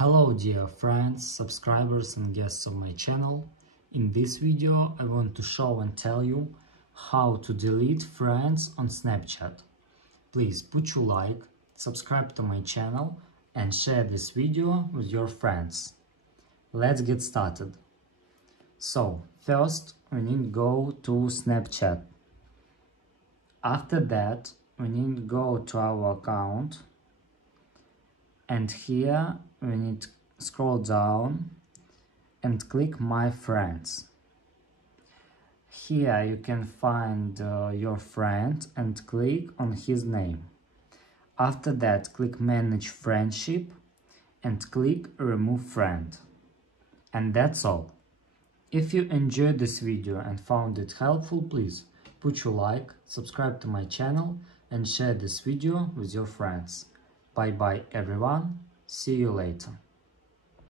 Hello dear friends, subscribers and guests of my channel. In this video I want to show and tell you how to delete friends on Snapchat. Please put your like, subscribe to my channel and share this video with your friends. Let's get started. So first we need to go to Snapchat. After that we need to go to our account. And here we need to scroll down and click My Friends. Here you can find your friend and click on his name. After that, click Manage Friendship and click Remove Friend. And that's all. If you enjoyed this video and found it helpful, please put your like, subscribe to my channel and share this video with your friends. Bye bye everyone, see you later.